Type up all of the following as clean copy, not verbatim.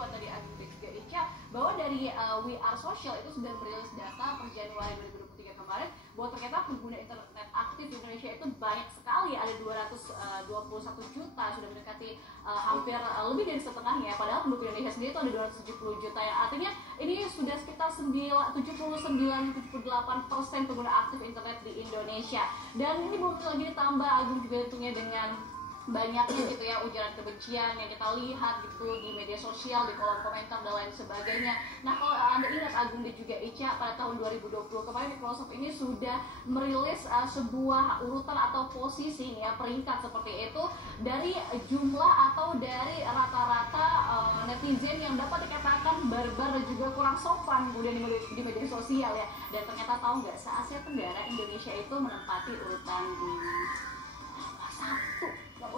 dibuat dari Agung dan juga Ica, bahwa dari We Are Social itu sudah merilis data per Januari 2023 kemarin bahwa ternyata pengguna internet aktif di Indonesia itu banyak sekali, ada 221 juta, sudah mendekati hampir lebih dari setengahnya. Padahal penduduk Indonesia sendiri itu ada 270 juta, yang artinya ini sudah sekitar 79-78% pengguna aktif internet di Indonesia. Dan ini belum lagi ditambah Agung juga tentunya dengan banyaknya gitu ya ujaran kebencian yang kita lihat gitu di media sosial, di kolom komentar dan lain sebagainya. Nah, kalau Anda ingat Agung dan juga Ica, pada tahun 2020 kemarin Microsoft ini sudah merilis sebuah urutan atau posisi nih ya, peringkat seperti itu dari jumlah atau dari rata-rata netizen yang dapat dikatakan barbar dan juga kurang sopan kemudian di media sosial ya. Dan ternyata tahu nggak, se-Asia Tenggara Indonesia itu menempati urutan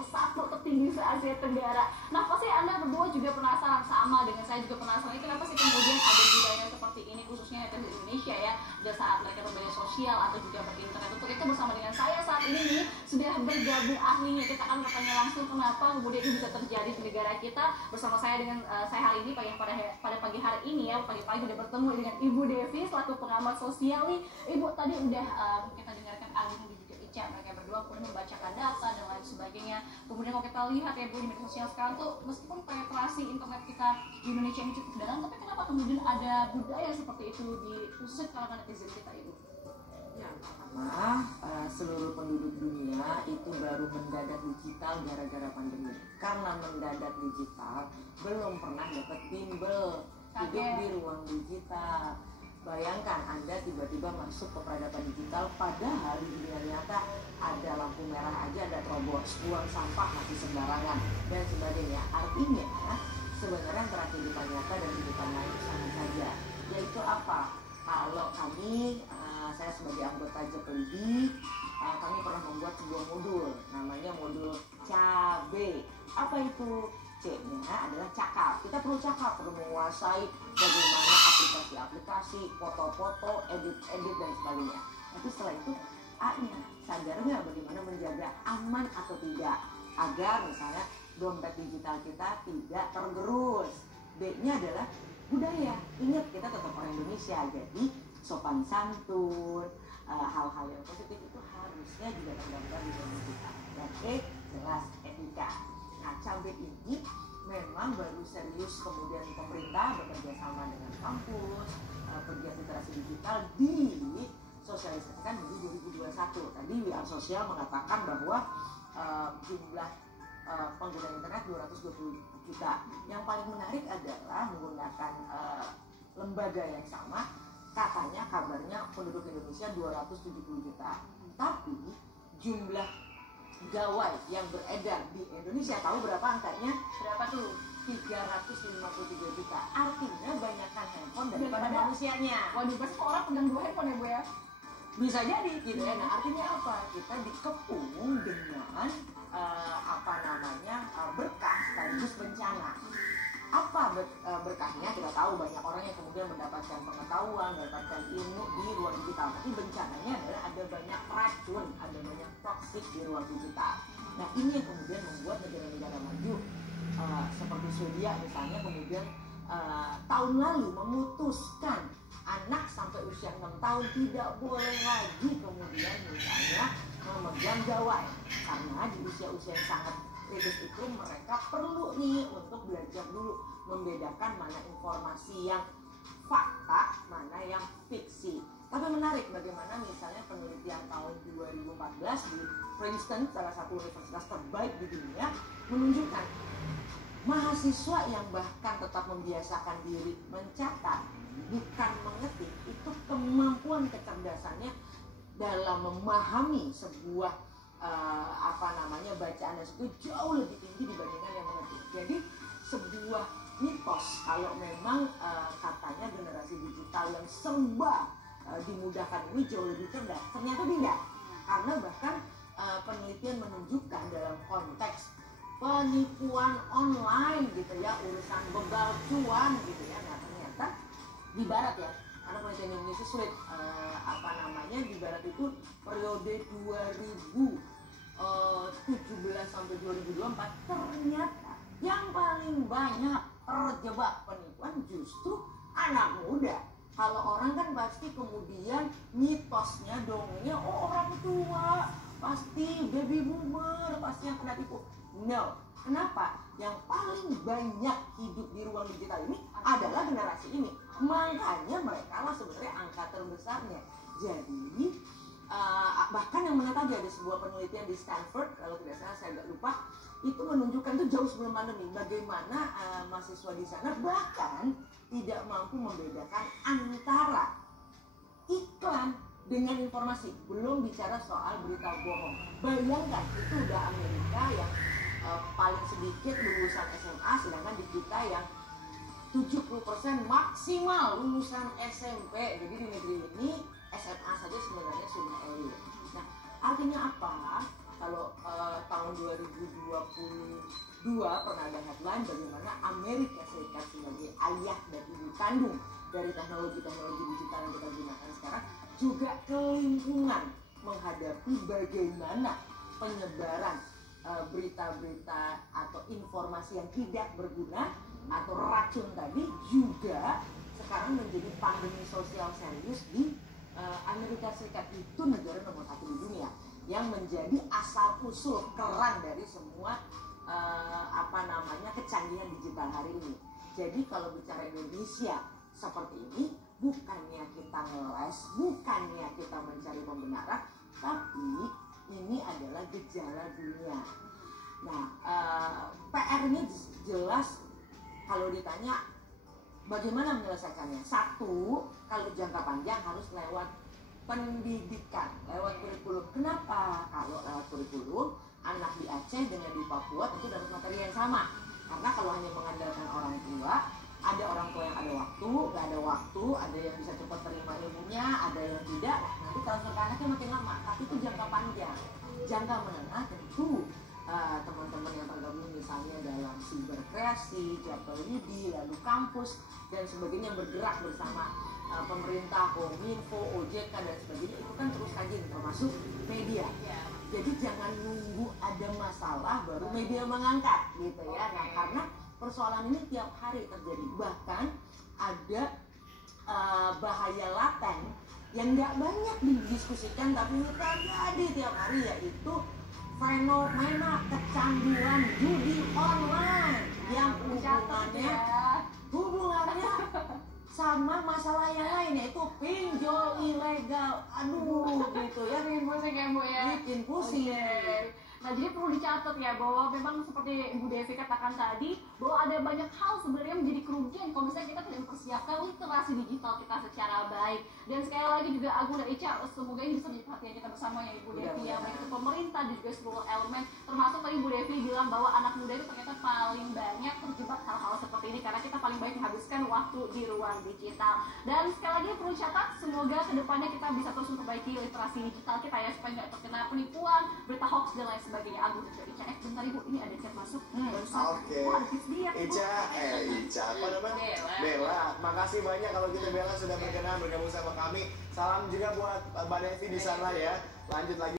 satu tertinggi se-Asia Tenggara. Nah, pasti Anda berdua juga penasaran, sama dengan saya juga penasaran, kenapa sih kemudian ada budaya seperti ini khususnya di Indonesia ya, dan saat mereka bermedia sosial atau juga berinternet. Untuk itu bersama dengan saya saat ini nih sudah bergabung ahlinya. Kita akan bertanya langsung kenapa kemudian ini bisa terjadi di negara kita. Bersama saya dengan saya hari ini pada pagi hari ini ya, pagi-pagi sudah bertemu dengan Ibu Devi selaku pengamat sosial nih. Ibu tadi udah kita dengarkan Agung dan juga Ica, mereka berdua kemudian membacakan data dan lain sebagainya. Kemudian kalau kita lihat ya Bu, di media sosial sekarang tuh meskipun penetrasi internet kita di Indonesia ini cukup dalam, tapi kenapa kemudian ada budaya seperti itu di khususnya kalangan netizen kita, Ibu? Yang pertama, seluruh penduduk dunia itu baru mendadak digital gara-gara pandemi. Karena mendadak digital, belum pernah dapat bimbel, hidup di ruang digital. Bayangkan Anda tiba-tiba masuk ke peradaban digital, padahal di dunia nyata ada lampu merah aja, ada terobos, buang sampah masih sembarangan, dan sebagainya. Artinya, sebenarnya antara kehidupan nyata dan kehidupan lain sama saja. Yaitu apa? Kalau kami, saya sebagai anggota JPLIBI, kami pernah membuat sebuah modul, namanya modul CABE. Apa itu? C-nya adalah cakap. Kita perlu cakap, perlu menguasai bagaimana aplikasi-aplikasi, foto-foto, edit-edit dan sebagainya. Tapi setelah itu A-nya, sadar nggak bagaimana menjaga aman atau tidak, agar misalnya dompet digital kita tidak tergerus. B-nya adalah budaya. Ingat, kita tetap orang Indonesia, jadi sopan santun, hal-hal yang positif itu harusnya juga tergambar di dalam kita. Dan E, jelas etika. Nah, CABE ini memang baru serius kemudian pemerintah bekerja sama dengan kampus, pegiat literasi digital disosialisasikan di 2021. Tadi We Are Social mengatakan bahwa jumlah pengguna internet 220 juta. Yang paling menarik adalah menggunakan lembaga yang sama, katanya kabarnya penduduk Indonesia 270 juta. Tapi jumlah gawai yang beredar di Indonesia, tahu berapa angkanya? Berapa tuh? 353 juta. Artinya banyakkan handphone daripada manusianya. Waduh, pasti orang pegang 2 handphone ya Bu ya? Bisa jadi gitu ya. Nah, artinya apa? Kita dikepung dengan berkah sekaligus bencana. Apa berkahnya? Kita tahu banyak orang yang kemudian mendapatkan pengetahuan, mendapatkan ilmu di ruang digital. Tapi bencananya adalah ada banyak racun, ada banyak toksik di ruang digital. Nah, ini yang kemudian membuat negara-negara maju seperti Swedia misalnya kemudian tahun lalu memutuskan anak sampai usia 6 tahun tidak boleh lagi kemudian misalnya memegang gawai, karena di usia-usia yang sangat kritis itu mereka perlu nih untuk belajar dulu membedakan mana informasi yang fakta, mana yang fiksi. Tapi menarik bagaimana misalnya penelitian tahun 2014 di Princeton, salah satu universitas terbaik di dunia, menunjukkan mahasiswa yang bahkan tetap membiasakan diri mencatat, bukan mengetik, itu kemampuan kecerdasannya dalam memahami sebuah bacaan dan itu jauh lebih tinggi dibandingkan yang mengetik. Jadi sebuah mitos kalau memang katanya generasi digital yang serba dimudahkan ini jauh lebih cerdas, ternyata tidak. Karena bahkan penelitian menunjukkan dalam konteks penipuan online gitu ya, urusan begal cuan gitu ya. Nah, ternyata di barat ya, karena penelitian Indonesia sulit di barat itu periode 2017 sampai 2024 ternyata yang paling banyak terjebak penipuan justru anak muda. Kalau orang kan pasti kemudian mitosnya, dongengnya, oh orang tua pasti baby boomer pasti yang kena tipu. No, kenapa? Yang paling banyak hidup di ruang digital ini adalah generasi ini. Makanya mereka lah sebenarnya angka terbesarnya. Jadi bahkan yang mana tadi ada sebuah penelitian di Stanford, kalau tidak salah saya agak lupa, itu menunjukkan tuh jauh sebelum pandemi bagaimana mahasiswa di sana bahkan tidak mampu membedakan antara iklan dengan informasi, belum bicara soal berita bohong. Bayangkan itu udah Amerika yang paling sedikit lulusan SMA, sedangkan di kita yang 70% maksimal lulusan SMP. Jadi di negeri ini SMA saja sebenarnya sudah elit. Nah, artinya apa? Kalau tahun 2022 pernah ada headline bagaimana Amerika Serikat sebagai ayah dan ibu kandung dari teknologi-teknologi digital yang kita gunakan sekarang juga kelimpungan menghadapi bagaimana penyebaran berita-berita atau informasi yang tidak berguna atau racun tadi juga sekarang menjadi pandemi sosial serius di Amerika Serikat. Itu negara nomor 1 di dunia yang menjadi asal usul keran dari semua kecanggihan digital hari ini. Jadi kalau bicara Indonesia seperti ini, bukannya kita ngeles, bukannya kita mencari pembenaran, tapi ini adalah gejala dunia. Nah, PR ini jelas kalau ditanya bagaimana menyelesaikannya. Satu, kalau jangka panjang harus lewat pendidikan, lewat kurikulum. Kenapa? Kalau lewat kurikulum, anak di Aceh dengan di Papua tentu dapat materi yang sama. Karena kalau hanya mengandalkan orang tua, ada orang tua yang ada waktu, nggak ada waktu, ada yang bisa cepat terima ilmunya, ada yang tidak. Nanti transfer ke anaknya makin lama, tapi itu jangka panjang. Jangka menengah tentu teman-teman yang tergabung misalnya dalam siberkreasi, Japelidi, lalu kampus dan sebagainya bergerak bersama pemerintah, Kominfo, OJK dan sebagainya, itu kan terus rajin termasuk media. Jadi jangan nunggu ada masalah baru media mengangkat gitu ya. Nah, karena persoalan ini tiap hari terjadi, bahkan ada bahaya laten yang nggak banyak didiskusikan tapi terjadi tiap hari, yaitu fenomena kecanduan judi online yang hubungannya sama masalah yang lain, yaitu pinjol ilegal. Aduh gitu ya, bikin pusing ya Bu ya, bikin pusing. Nah, jadi perlu dicatat ya bahwa memang seperti Ibu Devi katakan tadi, bahwa ada banyak hal sebenarnya menjadi kerugian kalau misalnya kita tidak mempersiapkan literasi digital kita secara baik. Dan sekali lagi juga Agung dan Ica, semoga ini bisa menjadi perhatian kita bersama ya Ibu Devi ya, baik itu pemerintah dan juga seluruh elemen, termasuk tadi Ibu Devi bilang bahwa anak muda itu ternyata paling banyak terjebak hal-hal seperti ini karena kita paling banyak menghabiskan waktu di ruang digital. Dan sekali lagi perlu catat, semoga kedepannya kita bisa terus memperbaiki literasi digital kita ya, supaya nggak terkena penipuan, berita hoax dan lain sebagainya. Agung dan Ica, bentar Ibu, ini ada chat masuk. Oke. Ada tips dia. Ica, apa namanya? Bella. Makasih banyak kalau gitu Bella sudah berkenan bergabung sama kami. Salam juga buat Mbak Devi di sana ya. Lanjut lagi.